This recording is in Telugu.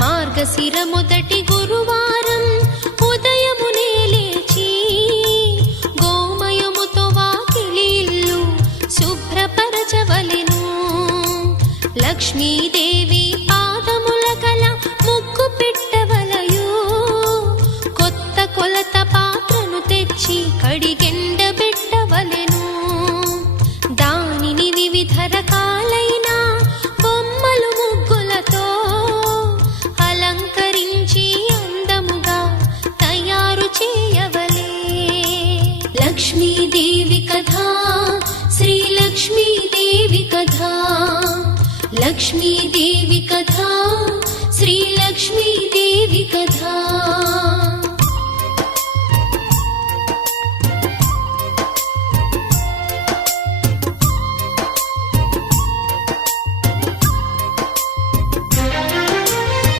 మార్గశిర మొదటి గురువారం ఉదయమునే లేచి గోమయముతో వాకిలి ఇల్లు శుభ్రపరచవలెను. లక్ష్మీదేవి పాదముల కల ముగ్గు పెట్టవలయు. కొత్త కొలత పాత్రను తెచ్చి కడిగెండబెట్టవలెను. దానిని వివిధ రకాలైన బొమ్మలు ముగ్గులతో అలంకరించి అందముగా తయారు చేయవలే. లక్ష్మీదేవి కథ, శ్రీ లక్ష్మీదేవి కథ. లక్ష్మీదేవి కథ, శ్రీ లక్ష్మీదేవి కథ.